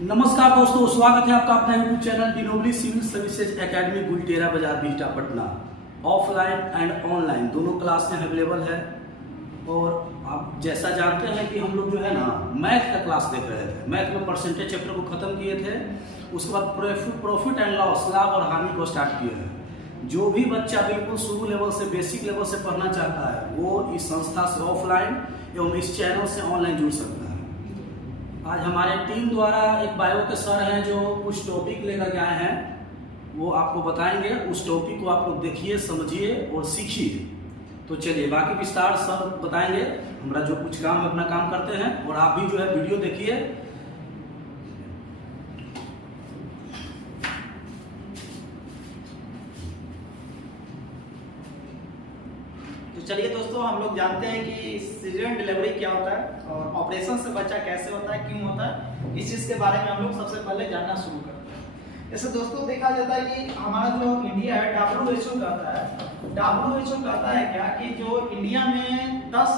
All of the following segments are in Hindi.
नमस्कार दोस्तों, स्वागत है आपका अपना YouTube channel Denobili civil services academy गुलटेरा बाजार बीटा पटना। ऑफलाइन एंड ऑनलाइन दोनों क्लास में अवेलेबल है। और आप जैसा जानते हैं कि हम लोग जो है ना मैथ का क्लास देख रहे थे। मैथ में परसेंटेज चैप्टर को खत्म किए थे, उसके बाद प्रॉफिट एंड लॉस, लाभ और हानि को स्टार्ट किए हैं। जो भी बच्चा बिल्कुल शुरू लेवल से बेसिक लेवल से पढ़ना चाहता है वो इस संस्था से ऑफलाइन एवं इस चैनल से ऑनलाइन जुड़ सकता है। आज हमारे टीम द्वारा एक बायो के सर हैं जो कुछ टॉपिक लेकर के आए हैं, वो आपको बताएंगे। उस टॉपिक को आप लोग देखिए, समझिए और सीखिए। तो चलिए बाकी विस्तार सर बताएंगे। हमारा जो कुछ काम है अपना काम करते हैं और आप भी जो है वीडियो देखिए। तो चलिए दोस्तों, हम लोग जानते हैं कि सीजन डिलीवरी क्या होता है और ऑपरेशन से बच्चा कैसे होता है, क्यों होता है, इस चीज़ के बारे में हम लोग सबसे पहले जानना शुरू करते हैं। जैसे दोस्तों देखा जाता है कि हमारा जो इंडिया है WHO कहता है क्या कि जो इंडिया में 10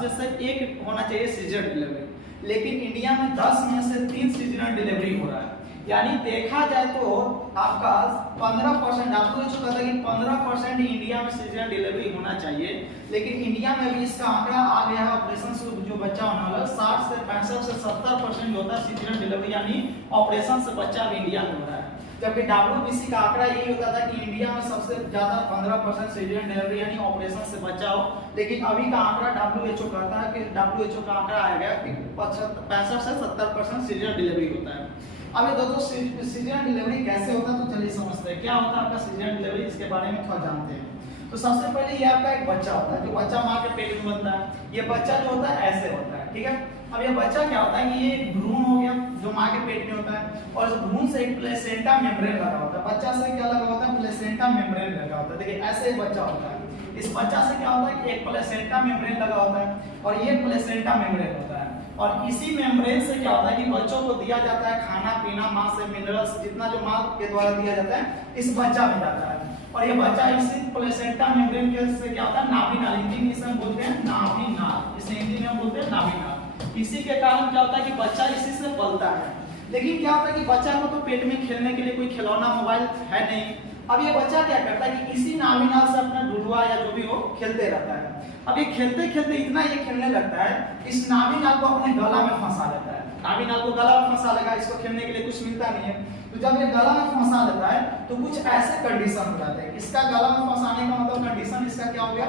में से 1 होना चाहिए सीजन डिलीवरी, लेकिन इंडिया में 10 में से 3 सीजन डिलीवरी हो रहा है। यानी देखा जाए तो आपका 15% WHO कहता है कि 15% इंडिया में सीजन डिलीवरी होना चाहिए, लेकिन इंडिया में भी इसका आंकड़ा आ गया है। ऑपरेशन से जो बच्चा होने वाला 60 से 65 से 70% होता है सीजन डिलीवरी, यानी ऑपरेशन से बच्चा भी इंडिया में हो रहा है। जबकि WBC का आंकड़ा यही होता था कि इंडिया में सबसे ज्यादा 15% सीजन डिलीवरी यानी ऑपरेशन से बच्चा हो, लेकिन अभी का आंकड़ा WHO कहता है कि WHO का आंकड़ा आएगा कि 65 से 70% सीजन डिलीवरी होता है। अब ये दोस्तों सीजन डिलीवरी कैसे होता है तो चलिए समझते हैं क्या होता है आपका सीजन डिलीवरी, इसके बारे में थोड़ा जानते हैं। तो सबसे पहले ये आपका एक बच्चा होता है, जो बच्चा माँ के पेट में बनता है। ये बच्चा जो होता है ऐसे होता है, ठीक है। अब ये बच्चा क्या होता है कि ये भ्रूण हो गया जो माँ के पेट में होता है, और इस भ्रूण से एक प्लेसेंटा मेम्ब्रेन लगा होता है। बच्चा से क्या लगा होता है? प्लेसेंटा मेम्ब्रेन लगा होता है। देखिए ऐसे एक बच्चा होता है। इस बच्चा से क्या होता है कि एक प्लेसेंटा मेम्ब्रेन लगा होता है और ये प्लेसेंटा मेम्ब्रेन होता है। और इसी मेम्ब्रेन से क्या होता है कि बच्चों को दिया जाता है खाना पीना, माँ से मिनरल्स जितना जो माँ के द्वारा दिया जाता है इस बच्चा में जाता है। और ये बच्चा इसी प्लेसेंटा मेम्ब्रेन के से क्या होता है नाभि नाल, हिंदी में इसे बोलते हैं नाभि नाल, इसे हिंदी में बोलते हैं नाभि नाल। इसी के कारण क्या होता है कि बच्चा इसी से पलता है। लेकिन क्या होता है कि बच्चा को तो पेट में खेलने के लिए कोई खिलौना मोबाइल है नहीं। अब ये बच्चा क्या करता है कि इसी नाभि नाल से अपना डुडुआ या जो भी हो खेलते रहता है। अब ये खेलते खेलते इतना ये खेलने लगता है, इस नाभि नाल को अपने गला में फंसा लेता है। नाभि नाल को गला में फंसा लेगा, इसको खेलने के लिए कुछ मिलता नहीं है। तो जब ये गला में फंसा लेता है तो कुछ ऐसे कंडीशन हो जाते हैं। इसका गला में फंसाने का मतलब कंडीशन इसका क्या हो गया,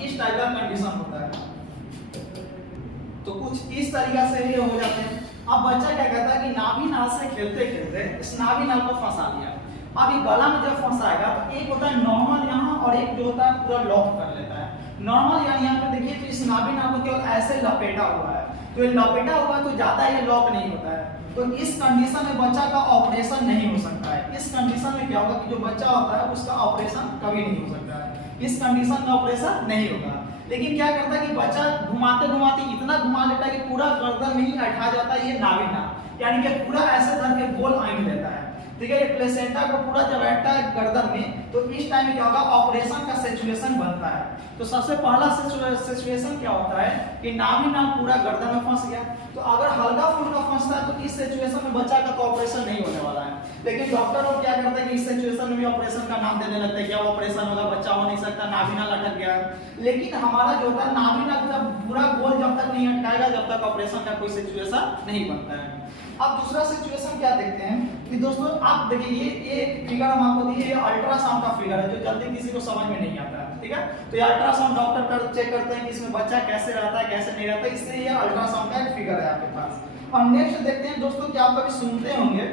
इस टाइप का कंडीशन होता है। तो कुछ इस तरीका से ये हो जाते हैं। अब बच्चा क्या करता है कि नाभि नाल से खेलते खेलते इस नाभि नाल को फंसा लिया। अब ये गला में जब फंसाएगा तो एक होता है नॉर्मल यहाँ और एक जो होता है पूरा लॉक कर लेता है। नॉर्मल यानी यहाँ पे देखिए तो इस नाभि नाल को केवल ऐसे लपेटा हुआ है, तो ये लपेटा हुआ तो ज्यादा ये लॉक नहीं होता है। तो इस कंडीशन में बच्चा का ऑपरेशन नहीं हो सकता है। इस कंडीशन में क्या होगा कि जो बच्चा होता है उसका ऑपरेशन कभी नहीं हो सकता है। इस कंडीशन में ऑपरेशन नहीं होगा। लेकिन क्या करता है कि बच्चा घुमाते घुमाते इतना घुमा लेता है कि पूरा गर्दन में ही अटका जाता है ये नाभि नाल, यानी कि पूरा ऐसे धर के गोल आंक लेता है। ठीक है, ये प्लेसेंटा को पूरा जब बैठता है गर्दन में तो इस टाइम में क्या होगा, ऑपरेशन का सिचुएशन बनता है। तो सबसे पहला सिचुएशन क्या होता है कि नाभि नाल पूरा गर्दन में फंस गया। तो अगर हल्का फुल्का फंसता है तो इस सिचुएशन में बच्चा का तो ऑपरेशन नहीं होने वाला है। लेकिन डॉक्टर लोग क्या करते हैं कि इस सिचुएशन में भी ऑपरेशन का नाम देने लगता है, क्या ऑपरेशन होगा, बच्चा हो नहीं सकता, नाभि नाल अटक गया। लेकिन हमारा जो होता है नाभि नाल जब पूरा गोल जब तक नहीं अटकाएगा जब तक ऑपरेशन का कोई सिचुएशन नहीं बनता है। अब दूसरा सिचुएशन क्या देखते हैं कि दोस्तों आप देखिए ये एक फिगर हम आपको दिए, ये अल्ट्रासाउंड का फिगर है जो जल्दी किसी को समझ में नहीं आता है। ठीक है, तो ये अल्ट्रासाउंड डॉक्टर चेक करते हैं कि इसमें बच्चा कैसे रहता है कैसे नहीं रहता है, इसलिए ये अल्ट्रासाउंड का एक फिगर है आपके पास। और नेक्स्ट देखते हैं दोस्तों कि आप कभी सुनते होंगे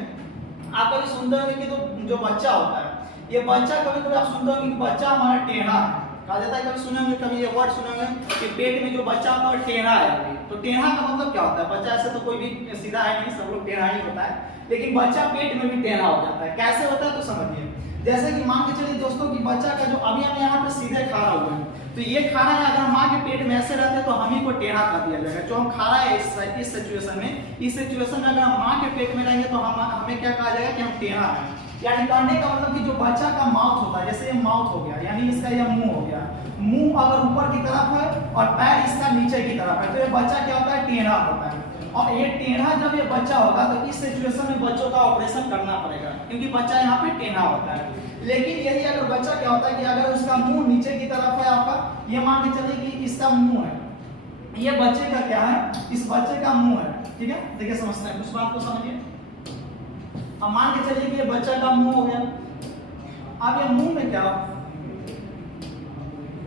कि जो बच्चा होता है, ये बच्चा कभी कभी आप सुनते होंगे कि बच्चा हमारा टेढ़ा है, कहा जाता है। कभी सुनेंगे, कभी ये वर्ड सुनेंगे कि पेट में जो बच्चा होता है टेढ़ा है। तो टेढ़ा का मतलब क्या होता है, बच्चा ऐसे तो कोई भी सीधा है नहीं, सब लोग टेढ़ा ही होता है, लेकिन बच्चा पेट में भी टेढ़ा हो जाता है। कैसे होता है तो समझिए। जैसे कि मान के चलिए दोस्तों कि बच्चा का जो अभी हम यहाँ पे सीधे खड़ा हुए हैं, तो ये खड़ा है, अगर माँ के पेट में ऐसे रहते तो हम ही को टेढ़ा कर दिया जाएगा। जो हम खड़ा है इस सिचुएशन में अगर हम माँ के पेट में रहेंगे तो हमें क्या कहा जाएगा कि हम टेढ़ा है। यानी कहने का मतलब कि जो बच्चा का माउथ होता है, जैसे ये माउथ हो गया यानी इसका ये मुंह हो गया, मुंह अगर ऊपर की तरफ है और पैर इसका नीचे की तरफ है तो ये बच्चा क्या होता है टेढ़ा होता है। और ये टेढ़ा जब ये बच्चा होगा तो इस सिचुएशन में बच्चों का ऑपरेशन करना पड़ेगा, क्योंकि बच्चा यहाँ पे टेढ़ा होता है। लेकिन यही अगर बच्चा क्या होता है कि अगर उसका मुंह नीचे की तरफ है आपका, ये मान के चलिए कि इसका मुंह है, ये बच्चे का क्या है, इस बच्चे का मुंह है, ठीक है। देखिए समझते हैं, उस बात को समझिए। अब मान के चलिए कि ये बच्चा का मुंह हो गया। अब ये मुंह में क्या,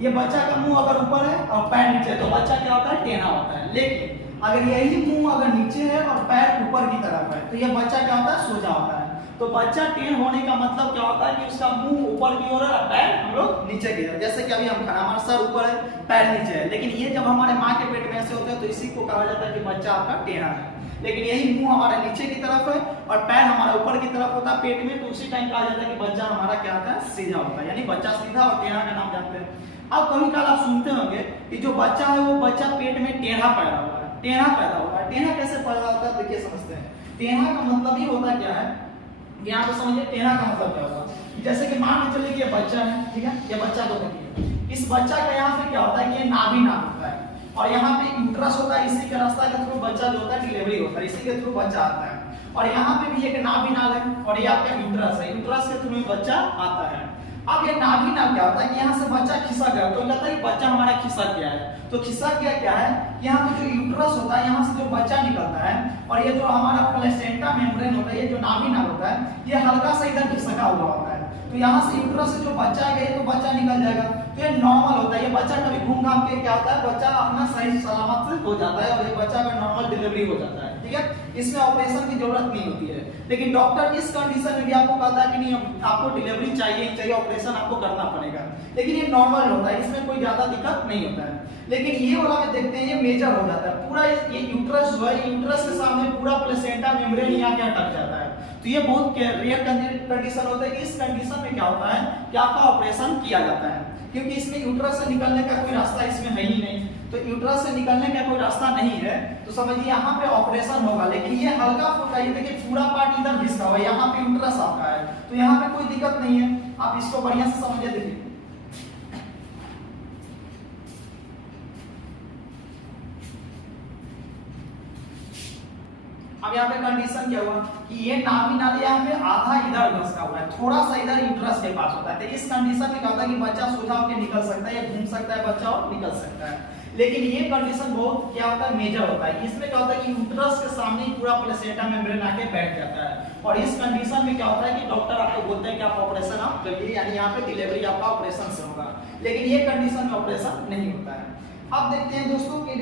ये बच्चा का मुंह अगर ऊपर है और पैर नीचे है तो बच्चा क्या होता है, टेढ़ा होता है। लेकिन अगर यही मुंह अगर नीचे है और पैर ऊपर की तरफ है तो ये बच्चा क्या होता है, सोजा होता है। तो बच्चा टेढ़ होने का मतलब क्या होता है कि उसका मुंह ऊपर की ओर है और पैर हम लोग नीचे की ओर। जैसे कि अभी हम खड़ा, हमारा सर ऊपर है, पैर नीचे है। लेकिन ये जब हमारे माँ के पेट में ऐसे होते हैं तो इसी को कहा जाता है कि बच्चा आपका टेढ़ा है। लेकिन यही मुंह हमारा नीचे की तरफ है और पैर हमारा ऊपर की तरफ होता है पेट में, तो उसी टाइम कहा जाता है कि बच्चा हमारा क्या होता है, सीधा होता है। यानी बच्चा सीधा और टेढ़ा का नाम जानते हैं। अब कभी काल आप सुनते होंगे कि जो बच्चा है वो बच्चा पेट में टेढ़ा पैदा हुआ है, टेढ़ा पैदा हुआ है। टेढ़ा कैसे पैदा होता है, देखिए समझते हैं। टेढ़ा का मतलब ही होता क्या है, यहाँ पे समझिए टेढ़ा का मतलब क्या होगा। जैसे कि मान के चलिए कि ये बच्चा है, ठीक है, ये बच्चा तो देखिए, इस बच्चा का यहाँ पे क्या होता है कि ये नाभि नाम होता है और यहाँ पे यूट्रस होता है, इसी के रास्ता के थ्रू बच्चा जो होता है डिलीवरी होता है, इसी के थ्रू बच्चा आता है। और यहाँ पे भी एक नाभि नाल है और ये आपका यूट्रस है, यूट्रस के थ्रू बच्चा आता है। अब ये नाभि नाल क्या होता है कि यहाँ से बच्चा खिसक गया, तो कहता है कि बच्चा हमारा खिसक गया है। तो खिसक गया क्या है, यहाँ पे जो यूट्रस होता है, यहाँ से जो बच्चा निकलता है और ये जो हमारा प्लेसेंटा मेम्ब्रेन होता है, ये जो नाभि नाल होता है, ये हल्का सा इधर खिसका हुआ होता है। तो यहाँ से यूट्रस से जो बच्चा है तो बच्चा निकल जाएगा, तो ये नॉर्मल होता है। ये बच्चा कभी घूम घाम के क्या होता है, बच्चा अपना सही सलामत से हो जाता है और ये बच्चा का नॉर्मल डिलीवरी हो जाता है, ठीक है। इसमें ऑपरेशन की जरूरत नहीं होती है। लेकिन डॉक्टर इस कंडीशन में भी आपको कहता है कि नहीं आपको डिलीवरी चाहिए, ऑपरेशन आपको करना पड़ेगा। लेकिन ये नॉर्मल होता है, इसमें कोई ज्यादा दिक्कत नहीं होता है। लेकिन ये वाला में देखते हैं ये मेजर हो जाता है पूरा, ये यूट्रस जो है, यूट्रस के सामने पूरा प्लेसेंटा मेम्ब्रेन यहाँ के अटक जाता है। तो ये बहुत रेयर कंडीशन होता है कि इस कंडीशन में क्या होता है कि आपका ऑपरेशन किया जाता है, क्योंकि इसमें यूट्रस से निकलने का कोई रास्ता इसमें है ही नहीं। तो यूट्रस से निकलने का कोई रास्ता नहीं है तो समझिए यहाँ पे ऑपरेशन होगा। लेकिन ये हल्का फुल्का, ये देखिए पूरा पार्ट इधर घिसका हुआ है, यहाँ पे यूट्रस आपका है, तो यहाँ पे कोई दिक्कत नहीं है। आप इसको बढ़िया से समझिए। देखिए अब यहाँ पे कंडीशन क्या हुआ कि ये नाभि नाली यहाँ पे आधा इधर घसका हुआ है, थोड़ा सा इधर यूट्रस के पास होता है। तो इस कंडीशन में क्या होता है कि बच्चा सोजा होकर निकल सकता है या घूम सकता है बच्चा और निकल सकता है। लेकिन ये कंडीशन बहुत क्या होता है, मेजर होता है। इसमें क्या होता है कि यूट्रस के सामने पूरा प्लेसेंटा मेम्ब्रेन आके बैठ जाता है और इस कंडीशन में क्या होता है कि डॉक्टर आपको बोलते हैं कि आप ऑपरेशन आप करिए, यानी यहाँ पे डिलीवरी आपका ऑपरेशन से होगा। लेकिन ये कंडीशन में ऑपरेशन नहीं होता है। अब देखते हैं दोस्तों कि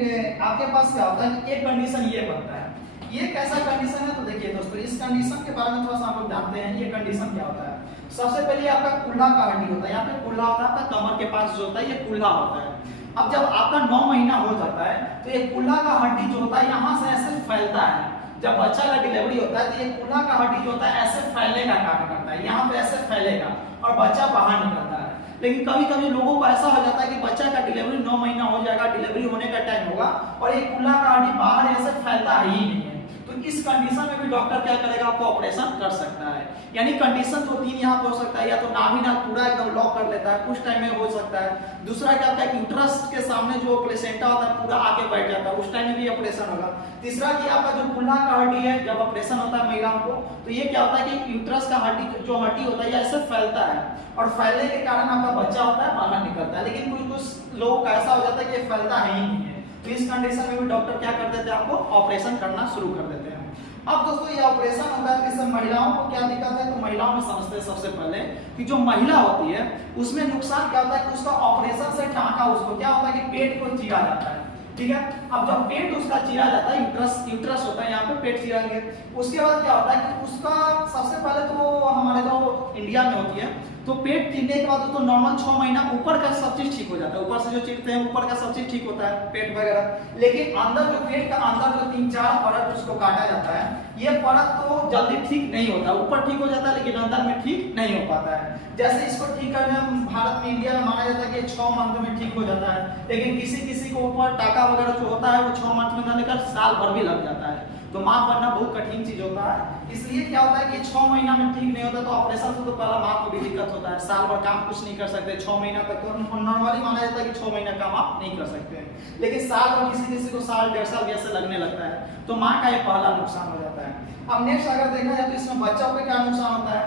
आपके पास क्या होता है, एक कंडीशन ये बनता है। ये कैसा कंडीशन है, तो देखिए दोस्तों इस कंडीशन के बारे में थोड़ा सा आप लोग जानते हैं। ये कंडीशन क्या होता है, सबसे पहले आपका कुल्ला का हड्डी होता है, यहाँ पे कुल्ला होता है आपका कमर के पास जो होता है, ये कुल्ला होता है। अब जब आपका 9 महीना हो जाता है तो ये कुल्ला का हड्डी जो होता है यहाँ से ऐसे फैलता है। जब बच्चा का डिलीवरी होता है तो ये कुल्ला का हड्डी जो होता है ऐसे फैलने का काम करता है, यहाँ पे ऐसे फैलेगा और बच्चा बाहर निकलता है। लेकिन कभी कभी लोगों को ऐसा हो जाता है कि बच्चा का डिलीवरी 9 महीना हो जाएगा, डिलीवरी होने का टाइम होगा और ये कुल्ला का हड्डी बाहर ऐसे फैलता ही नहीं है। तो इस कंडीशन में भी डॉक्टर क्या करेगा, आपको ऑपरेशन कर सकता है। यानी कंडीशन तो 3 यहाँ पे हो सकता है, या तो नाभि नाल पूरा एकदम लॉक कर लेता है, कुछ टाइम में हो सकता है। दूसरा क्या होता है, यूट्रस के सामने जो प्लेसेंटा होता है पूरा आके बैठ जाता है, उस टाइम में भी ऑपरेशन होगा। तीसरा कि आपका जो कुल्ला का हड्डी है, जब ऑपरेशन होता है महिलाओं को तो ये क्या होता है कि यूट्रस का हड्डी जो हड्डी होता है ऐसे फैलता है और फैलने के कारण आपका बच्चा होता है बाहर निकलता है। लेकिन कुछ लोगों का ऐसा हो जाता है कि ये फैलता है ही नहीं है। तो इस कंडीशन में भी डॉक्टर क्या कर देते हैं, आपको ऑपरेशन करना शुरू कर देते हैं। अब दोस्तों ये ऑपरेशन होता है, इससे महिलाओं को क्या दिक्कत है, तो महिलाओं में समझते हैं सबसे पहले कि जो महिला होती है उसमें नुकसान क्या होता है कि उसका ऑपरेशन से टाँका उसको क्या होता है कि पेट को चीरा जाता है, ठीक है। अब जब पेट उसका चीरा जाता है, यूट्रस होता है यहाँ पे, पेट चीराएंगे, उसके बाद क्या होता है कि उसका सबसे पहले तो हमारे जो इंडिया में होती है तो पेट चीरने के बाद तो नॉर्मल 6 महीना ऊपर का सब चीज ठीक हो जाता है, ऊपर से जो चीरते हैं ऊपर का सब चीज ठीक होता है, पेट वगैरह। लेकिन अंदर जो पेट का अंदर जो 3-4 परत उसको काटा जाता है, ये परत तो जल्दी ठीक नहीं होता, ऊपर ठीक हो जाता है लेकिन अंदर में ठीक नहीं हो पाता है। जैसे इसको ठीक करने में भारत में, इंडिया में माना जाता है कि 6 मंथ में ठीक हो जाता है, लेकिन किसी किसी को ऊपर टाका वगैरह जो होता है वो 6 मंथ में ना लेकर साल भर भी लग जाता है। तो माँ बनना बहुत कठिन चीज होता है। इसलिए क्या होता है कि 6 महीना में ठीक नहीं होता तो ऑपरेशन से तो पहला माँ को भी दिक्कत होता है, साल भर काम कुछ नहीं कर सकते, 6 महीना तक तो नॉर्मली माना जाता है कि 6 महीना काम आप नहीं कर सकते हैं, लेकिन साल भर किसी को साल 1.5 साल जैसे लगने लगता है, तो माँ का ये पहला नुकसान हो जाता है। अब नेक्स्ट अगर देखा जाए तो इसमें बच्चों पे क्या नुकसान होता है,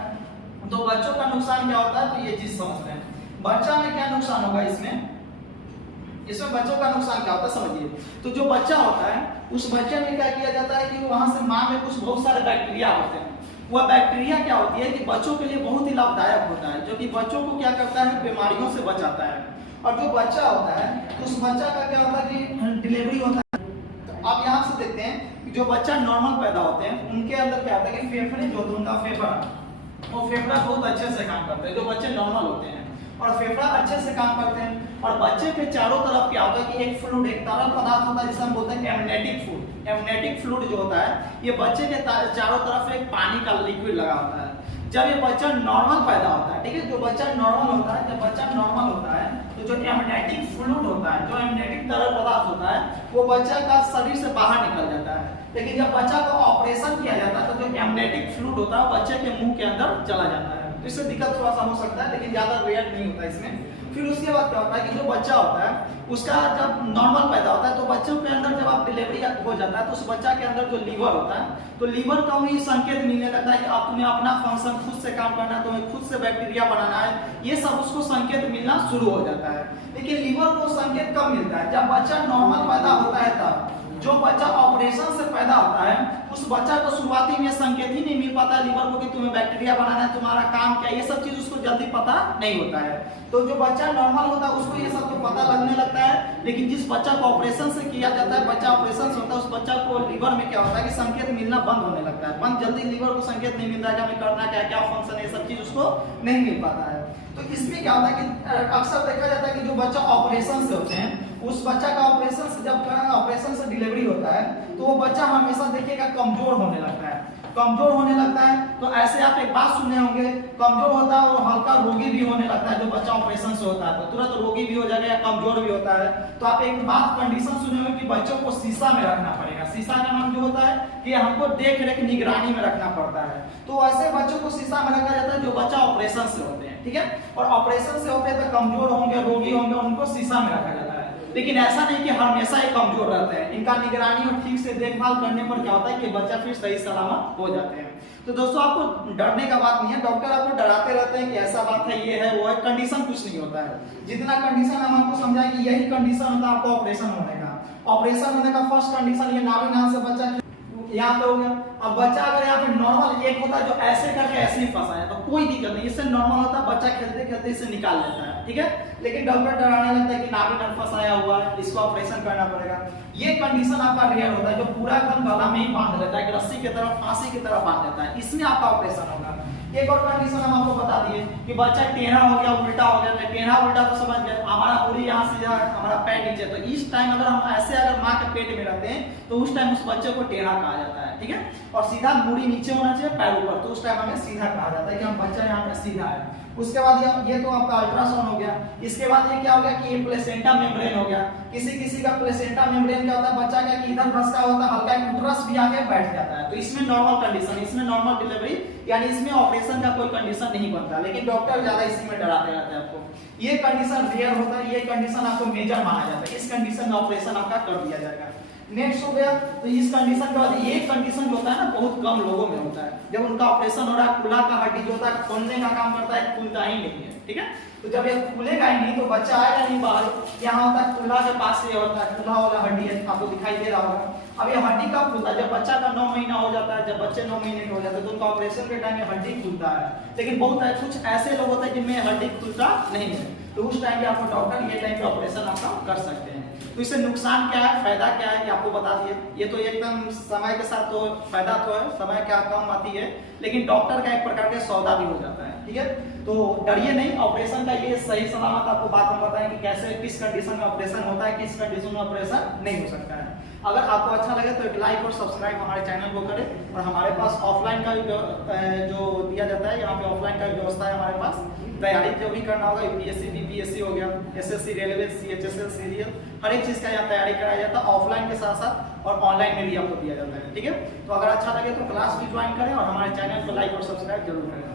तो बच्चों का नुकसान क्या होता है, तो ये चीज समझते हैं। बच्चा में क्या नुकसान होगा, इसमें बच्चों का नुकसान क्या होता है समझिए। तो जो बच्चा होता है उस बच्चे में क्या किया जाता है कि वहां से माँ में कुछ बहुत सारे बैक्टीरिया होते हैं, वह बैक्टीरिया क्या होती है कि बच्चों के लिए बहुत ही लाभदायक होता है, जो कि बच्चों को क्या करता है, बीमारियों से बचाता है। और जो बच्चा होता है उस बच्चा का क्या होता है कि डिलीवरी होता है। तो आप यहाँ से देखते हैं कि जो बच्चा नॉर्मल पैदा होते हैं उनके अंदर क्या होता है कि फेफड़े जो होते हैं, उनका फेफड़ा बहुत अच्छे से काम करते हैं, जो बच्चे नॉर्मल होते हैं और फेफड़ा अच्छे से काम करते हैं। और बच्चे के चारों तरफ क्या होता है कि एक फ्लूइड, एक तरल पदार्थ होता है जिसे हम बोलते हैं एमनेटिक फ्लूइड। एमनेटिक फ्लूइड जो होता है ये बच्चे के चारों तरफ एक पानी का लिक्विड लगा होता है। जब ये बच्चा नॉर्मल पैदा होता है, ठीक है, जो बच्चा नॉर्मल होता है, जब बच्चा नॉर्मल होता है तो जो एमनेटिक फ्लूइड होता है, जो एमनेटिक तरल पदार्थ होता है, वो बच्चा का शरीर से बाहर निकल जाता है। लेकिन जब बच्चा का ऑपरेशन किया जाता है तो जो एमनेटिक फ्लूइड होता है बच्चे के मुंह के अंदर चला जाता है। तो इससे दिक्कत थोड़ा सा हो सकता है, लेकिन ज्यादा रेयर नहीं होता इसमें। फिर उसके बाद क्या होता है कि जो बच्चा होता है उसका जब नॉर्मल पैदा होता है तो बच्चों के अंदर जब आप डिलीवरी हो जाता है तो उस बच्चा के अंदर जो लीवर होता है, तो लीवर का भी संकेत मिलने लगता है कि अब तुम्हें अपना फंक्शन खुद से काम करना है, तुम्हें खुद से बैक्टीरिया बनाना है, ये सब उसको संकेत मिलना शुरू हो जाता है। लेकिन लीवर को संकेत कब मिलता है, जब बच्चा नॉर्मल पैदा होता है तब। जो बच्चा ऑपरेशन से पैदा होता है उस बच्चा को शुरुआती में संकेत ही नहीं मिल पाता लीवर को कि तुम्हें बैक्टीरिया बनाना है, तुम्हारा काम क्या, ये सब चीज उसको जल्दी पता नहीं होता है। तो जो बच्चा नॉर्मल होता है उसको ये सब तो पता लगने लगता है, लेकिन जिस बच्चा को ऑपरेशन से किया जाता है, बच्चा ऑपरेशन से होता है, उस बच्चा को लीवर में क्या होता है कि संकेत मिलना बंद होने लगता है, जल्दी लीवर को संकेत नहीं मिलता है कि हमें करना क्या, क्या फंक्शन है, ये सब चीज उसको नहीं मिल पाता है। तो इसमें क्या होता है कि अक्सर देखा जाता है कि जो बच्चा ऑपरेशन से होते हैं उस बच्चा का ऑपरेशन से जब ऑपरेशन से डिलीवरी होता है तो वो बच्चा हमेशा देखिएगा कमजोर होने लगता है, कमजोर होने लगता है। तो ऐसे आप एक बात सुने होंगे, कमजोर होता है और हल्का रोगी भी होने लगता है। जो बच्चा ऑपरेशन से होता है तो तुरंत रोगी भी हो जाएगा या कमजोर भी होता है। तो आप एक बात कंडीशन सुने होंगे कि बच्चों को शीशा में रखना पड़ेगा। शीशा का नाम जो होता है कि हमको देख रेख निगरानी में रखना पड़ता है। तो ऐसे बच्चों को शीशा में रखा जाता है जो बच्चा ऑपरेशन से होते हैं, ठीक है। और ऑपरेशन से होते हैं तो कमजोर होंगे, रोगी होंगे, उनको शीशा में रखा जाता है। लेकिन ऐसा नहीं कि हमेशा ही कमजोर रहते हैं, इनका निगरानी और ठीक से देखभाल करने पर क्या होता है कि बच्चा फिर सही सलामत हो जाते हैं। तो दोस्तों आपको डरने का बात नहीं है, डॉक्टर आपको डराते रहते हैं कि ऐसा बात है, ये है वो है, कंडीशन कुछ नहीं होता है। जितना कंडीशन हम आपको समझाएं कि यही कंडीशन होता है आपको ऑपरेशन होने का। ऑपरेशन होने का फर्स्ट कंडीशन ये नाभि नाल से बच्चा यहाँ पे हो गया। अब बच्चा अगर यहाँ पे नॉर्मल एक होता है जो ऐसे करके ऐसे ही फंसा है तो कोई दिक्कत नहीं, इससे नॉर्मल होता है, बच्चा खेलते खेलते इसे निकाल लेता है, ठीक है। लेकिन डॉक्टर डराने लगता है कि नाभि नल फंसाया हुआ है, इसको ऑपरेशन करना पड़ेगा। ये कंडीशन आपका रेयर होता है जो पूरा एकदम गला में ही बांध लेता है, रस्सी की तरफ, फांसी की तरफ बांध लेता है, इसमें आपका ऑपरेशन होगा। एक और कंडीशन हम आपको बता दिए कि बच्चा टेढ़ा हो गया, उल्टा हो गया। टेढ़ा उल्टा तो समझ गए, हमारा पूरी यहाँ से हमारा पैर नीचे, तो इस टाइम अगर हम ऐसे अगर माँ के पेट में रहते हैं तो उस टाइम उस बच्चे को टेढ़ा कहा जाता है, ठीक है। और सीधा मूड़ी नीचे होना चाहिए, पैर ऊपर, तो उस टाइम हमें सीधा कहा जाता है कि हम बच्चा यहाँ पे सीधा है। उसके बाद ये तो आपका अल्ट्रासाउंड हो गया। इसके बाद ये क्या हो गया कि ये प्लेसेंटा मेम्ब्रेन हो गया। किसी का प्लेसेंटा मेम्ब्रेन क्या होता है, बच्चा का कि इधर रस का होता है, हल्का यूट्रस भी आके बैठ जाता है। तो इसमें नॉर्मल कंडीशन, इसमें नॉर्मल डिलीवरी, यानी इसमें ऑपरेशन का कोई कंडीशन नहीं बनता, लेकिन डॉक्टर ज्यादा इसी में डराते रहते हैं आपको। ये कंडीशन रेयर होता है, ये कंडीशन आपको मेजर माना जाता है। इस कंडीशन में ऑपरेशन आपका कर दिया जाएगा। नेक्स्ट हो गया, तो इस कंडीशन के बाद ये कंडीशन जो होता है ना बहुत कम लोगों में होता है। जब उनका ऑपरेशन हो रहा है, खुला का हड्डी जो होता है खोलने का काम करता है, खुलता ही नहीं है, ठीक है। तो जब ये खुलेगा ही नहीं तो बच्चा आएगा नहीं बाहर। यहाँ होता है खुला के पास ये होता है, खुला वाला हड्डी है, आपको दिखाई दे रहा होगा। अब ये हड्डी कब खुलता है, जब बच्चा का 9 महीना हो जाता है। जब बच्चे 9 महीने के हो जाते हैं तो उनका ऑपरेशन के टाइम में हड्डी खुलता है। लेकिन बहुत कुछ ऐसे लोग होते हैं जिनमें हड्डी खुलता नहीं है, तो उस टाइम पे आपको डॉक्टर ये टाइम पे ऑपरेशन आपका कर सकते हैं। तो इससे नुकसान क्या है, फायदा क्या है, ये आपको बता दिए। ये तो एकदम समय के साथ तो फायदा तो है, समय क्या कम आती है, लेकिन डॉक्टर का एक प्रकार का सौदा भी हो जाता है, ठीक है। तो डरिए नहीं, ऑपरेशन का ये सही सलामत आपको बात हम बताएं कि कैसे किस कंडीशन में ऑपरेशन होता है, किस कंडीशन में ऑपरेशन नहीं हो सकता है। अगर आपको अच्छा लगे तो एक लाइक और सब्सक्राइब हमारे चैनल को करें। और हमारे पास ऑफलाइन का जो दिया जाता है, यहाँ पे ऑफलाइन का व्यवस्था है हमारे पास। तैयारी जो भी करना होगा, यूपीएससी बीपीएससी हो गया, एसएससी रेलवे, सीएचएसएल सीरियल, हर एक चीज का यहाँ तैयारी कराया जाता है। ऑफलाइन के साथ साथ और ऑनलाइन में भी आपको दिया जाता है। ठीक है, तो अगर अच्छा लगे तो क्लास भी ज्वाइन करें और हमारे चैनल को लाइक और सब्सक्राइब जरूर करें।